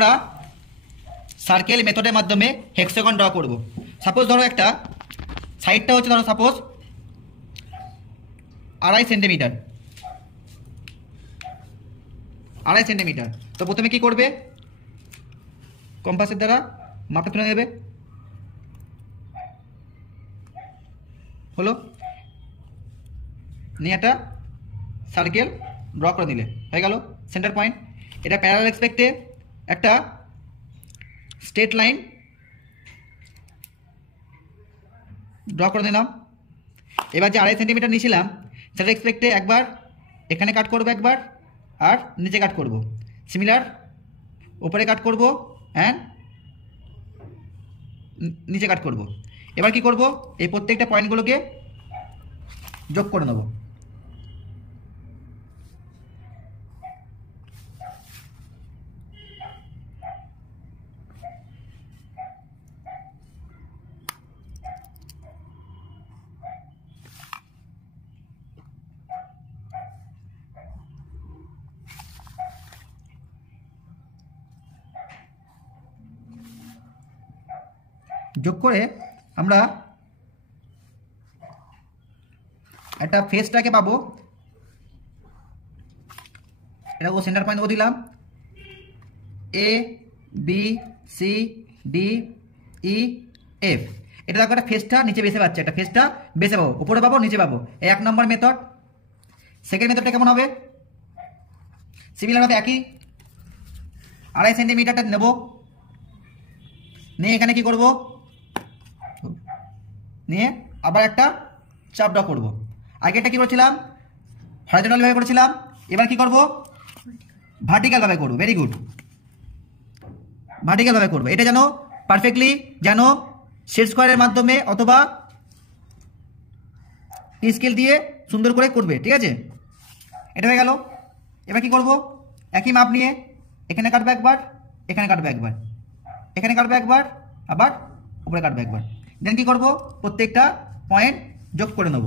আমরা সার্কেল মেথডের মাধ্যমে হেক্সাগন ড্র করব। সাপোজ ধরো একটা সাইডটা হচ্ছে ধরো সাপোজ 2.5 সেন্টিমিটার, 2.5 সেন্টিমিটার। তো প্রথমে কি করবে, কম্পাসের দ্বারা মাপটা তুলে নেবে, হলো নিয়ে একটা সার্কেল ড্র করে দিলে হয়ে গেল সেন্টার পয়েন্ট। এটা প্যারালাল এক্সপেক্টে একটা স্ট্রেট লাইন ড্র করে দিলাম। এবার যে 2.5 সেন্টিমিটার নিয়েছিলাম সেটা এক্সপেক্টে একবার এখানে কাট করবো একবার, আর নিচে কাট করব, সিমিলার উপরে কাট করব অ্যান্ড নিচে কাট করব। এবার কি করব, এই প্রত্যেকটা পয়েন্টগুলোকে যোগ করে নেব। যোগ করে আমরা একটা ফেসটাকে পাবো, এটা ও সেন্টার পয়েন্ট ও দিলাম, A B C D E F. এটা দেখো একটা ফেসটা নিচে বেসে পাচ্ছে, একটা ফেসটা বেসে পাবো, উপরে পাবো নিচে পাবো, এই 1 নম্বর মেথড। সেকেন্ড মেথডটা কেমন হবে, সিমিলারভাবে একই 2.5 সেন্টিমিটারটা নেব, নিয়ে এখানে কি করব, নিয়ে আবার একটা চাপ ড্র করব। আগেরটা কি করেছিলাম, হরাইজন্টাল ভাবে করেছিলাম, এবার কি করব, ভার্টিক্যাল ভাবে করব। ভেরি গুড, ভার্টিক্যাল ভাবে করব। এটা যেন পারফেক্টলি যেন সেট স্কোয়ারের মাধ্যমে অথবা টি স্কেল দিয়ে সুন্দর করে করবে, ঠিক আছে। এটা হয়ে গেল। এবার কি করব, একই মাপ নিয়ে এখানে কাটবে একবার, এখানে কাটবে একবার, এখানে কাটবে একবার, আবার উপরে কাটবে একবার। দেন কি করব, প্রত্যেকটা পয়েন্ট যোগ করে নেব।